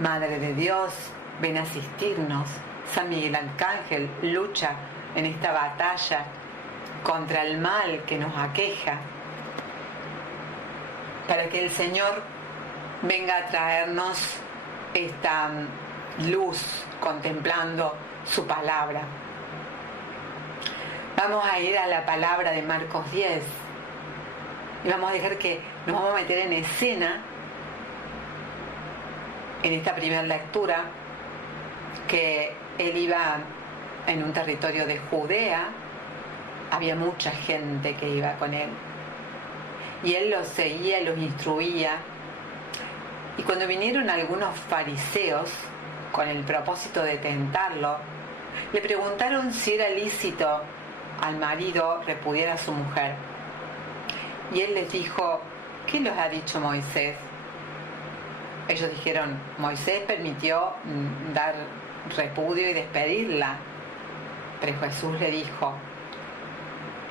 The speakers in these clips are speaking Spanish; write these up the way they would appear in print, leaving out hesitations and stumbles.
Madre de Dios, ven a asistirnos. San Miguel Arcángel lucha en esta batalla contra el mal que nos aqueja, para que el Señor venga a traernos esta luz contemplando su palabra. Vamos a ir a la palabra de Marcos 10 y vamos a dejar que nos vamos a meter en escena en esta primera lectura, que él iba en un territorio de Judea, había mucha gente que iba con él y él los seguía y los instruía. Y cuando vinieron algunos fariseos con el propósito de tentarlo, le preguntaron si era lícito al marido repudiar a su mujer. Y él les dijo: ¿qué les ha dicho Moisés? Ellos dijeron: Moisés permitió dar repudio y despedirla. Pero Jesús le dijo: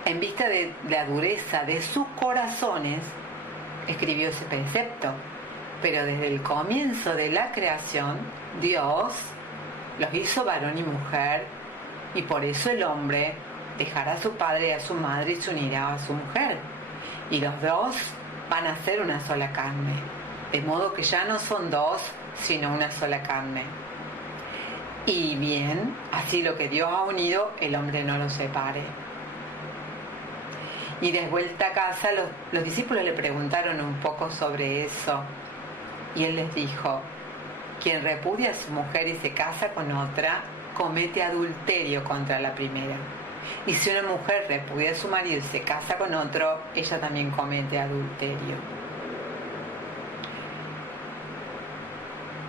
en vista de la dureza de sus corazones, escribió ese precepto. Pero desde el comienzo de la creación, Dios los hizo varón y mujer, y por eso el hombre dejará a su padre y a su madre y se unirá a su mujer, y los dos van a ser una sola carne, de modo que ya no son dos, sino una sola carne. Y bien, así lo que Dios ha unido, el hombre no lo separe. Y de vuelta a casa, los discípulos le preguntaron un poco sobre eso, y él les dijo: quien repudia a su mujer y se casa con otra, comete adulterio contra la primera. Y si una mujer repudia a su marido y se casa con otro, ella también comete adulterio.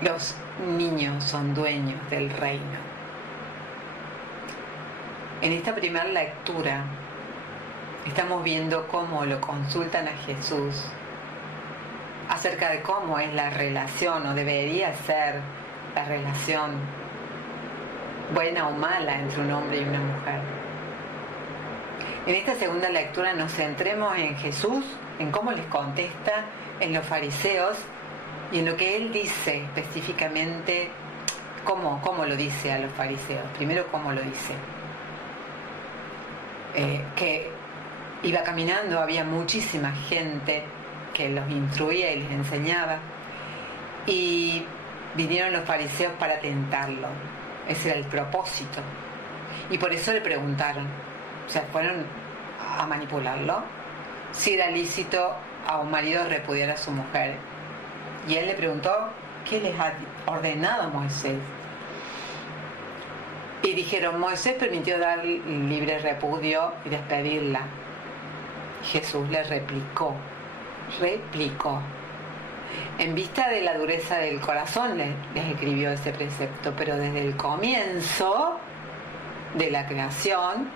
Los niños son dueños del reino. En esta primera lectura estamos viendo cómo lo consultan a Jesús acerca de cómo es la relación, o debería ser la relación, buena o mala, entre un hombre y una mujer. En esta segunda lectura nos centremos en Jesús, en cómo les contesta, en los fariseos y en lo que él dice específicamente. ¿Cómo lo dice a los fariseos? Primero, ¿cómo lo dice? Que iba caminando, había muchísima gente que los instruía y les enseñaba, y vinieron los fariseos para tentarlo. Ese era el propósito, y por eso le preguntaron, o sea, fueron a manipularlo, si era lícito a un marido repudiar a su mujer. Y él le preguntó: ¿qué les ha ordenado Moisés? Y dijeron: Moisés permitió dar libre repudio y despedirla. Jesús le replicó: en vista de la dureza del corazón les escribió ese precepto, pero desde el comienzo de la creación,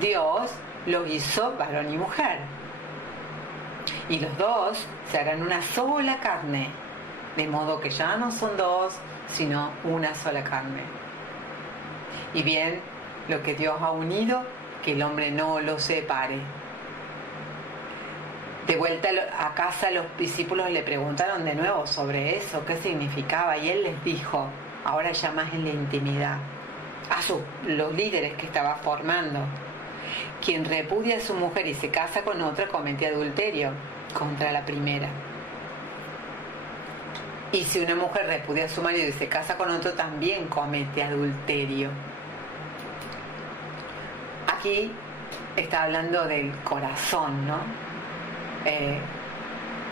Dios los hizo varón y mujer, y los dos se harán una sola carne, de modo que ya no son dos, sino una sola carne. Y bien, lo que Dios ha unido, que el hombre no lo separe. De vuelta a casa, los discípulos le preguntaron de nuevo sobre eso, qué significaba, y él les dijo, ahora ya más en la intimidad, a los líderes que estaba formando: quien repudia a su mujer y se casa con otra comete adulterio contra la primera. Y si una mujer repudia a su marido y se casa con otro, también comete adulterio. Aquí está hablando del corazón, ¿no?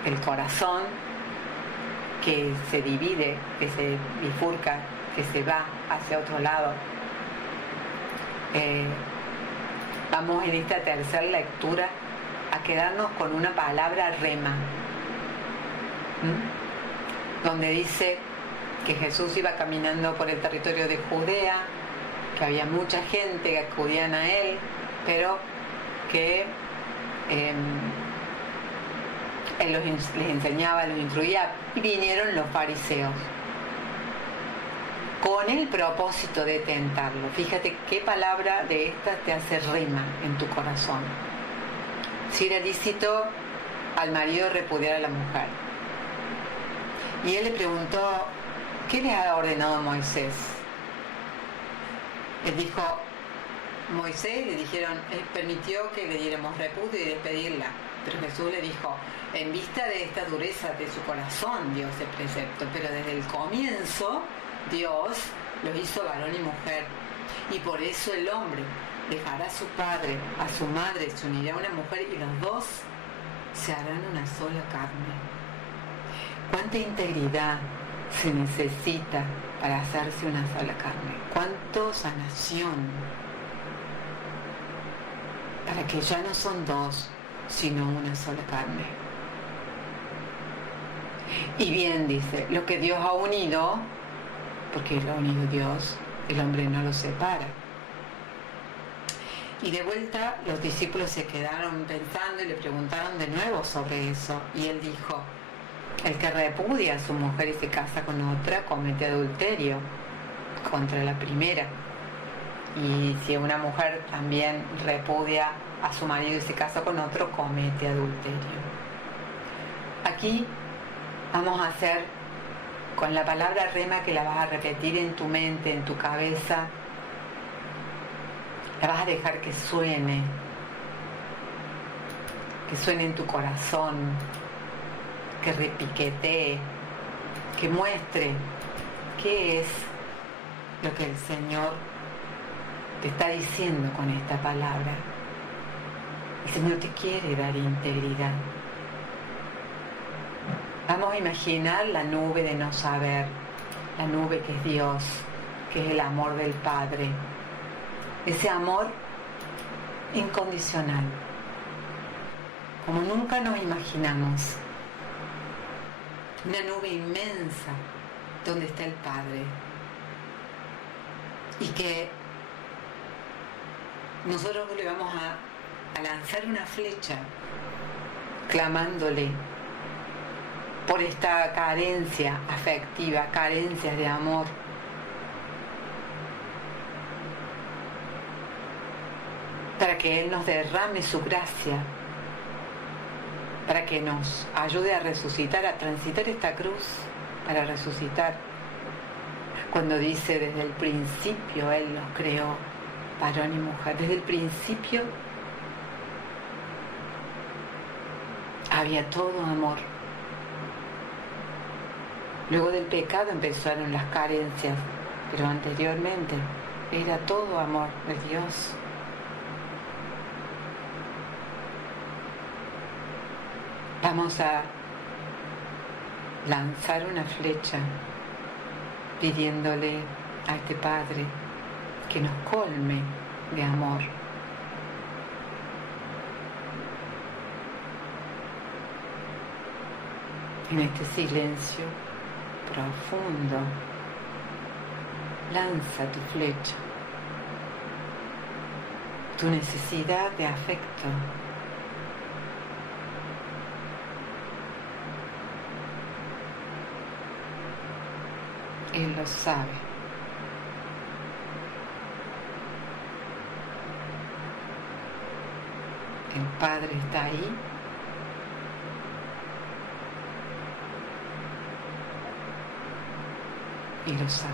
El corazón que se divide, que se bifurca, que se va hacia otro lado. Vamos en esta tercera lectura a quedarnos con una palabra rema, donde dice que Jesús iba caminando por el territorio de Judea, que había mucha gente que acudían a él, pero que él les enseñaba, los instruía, y vinieron los fariseos con el propósito de tentarlo. Fíjate qué palabra de estas te hace rima en tu corazón. Si era lícito al marido repudiar a la mujer. Y él le preguntó: ¿qué les ha ordenado Moisés? Él dijo, Moisés le dijeron, él permitió que le diéramos repudio y despedirla. Pero Jesús le dijo, en vista de esta dureza de su corazón dio ese precepto, pero desde el comienzo Dios los hizo varón y mujer. Y por eso el hombre dejará a su padre, a su madre, se unirá a una mujer y los dos se harán una sola carne. ¿Cuánta integridad se necesita para hacerse una sola carne? ¿Cuánta sanación? Para que ya no son dos, sino una sola carne. Y bien dice, lo que Dios ha unido, porque lo ha unido Dios, el hombre no lo separa. Y de vuelta los discípulos se quedaron pensando y le preguntaron de nuevo sobre eso. Y él dijo, el que repudia a su mujer y se casa con otra comete adulterio contra la primera. Y si una mujer también repudia a su marido y se casa con otro, comete adulterio. Aquí vamos a hacer con la palabra rema, que la vas a repetir en tu mente, en tu cabeza, la vas a dejar que suene en tu corazón, que repiquetee, que muestre qué es lo que el Señor te está diciendo con esta palabra. El Señor te quiere dar integridad. Vamos a imaginar la nube de no saber, la nube que es Dios, que es el amor del Padre. Ese amor incondicional, como nunca nos imaginamos. Una nube inmensa donde está el Padre. Y que nosotros le vamos a lanzar una flecha clamándole por esta carencia afectiva, carencias de amor. Para que Él nos derrame su gracia, para que nos ayude a resucitar, a transitar esta cruz, para resucitar. Cuando dice, desde el principio Él los creó, varón y mujer, desde el principio había todo amor. Luego del pecado empezaron las carencias, pero anteriormente era todo amor de Dios. Vamos a lanzar una flecha pidiéndole a este Padre que nos colme de amor. En este silencio profundo, lanza tu flecha, tu necesidad de afecto. Él lo sabe. El Padre está ahí. Y lo sabe.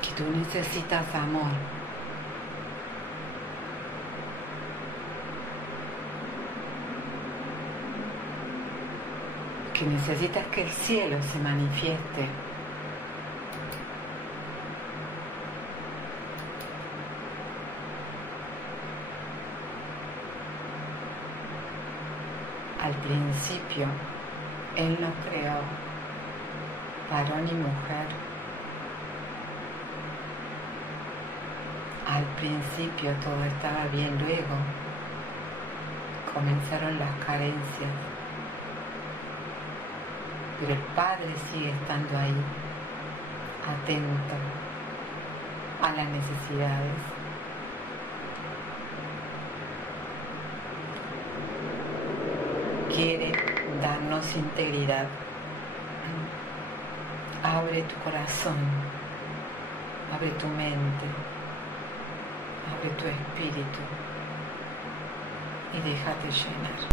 Que tú necesitas amor. Que necesitas que el cielo se manifieste. Al principio, Él nos creó, varón y mujer. Al principio todo estaba bien, luego comenzaron las carencias. Pero el Padre sigue estando ahí, atento a las necesidades. Quiere darnos integridad. Abre tu corazón, abre tu mente, abre tu espíritu y déjate llenar.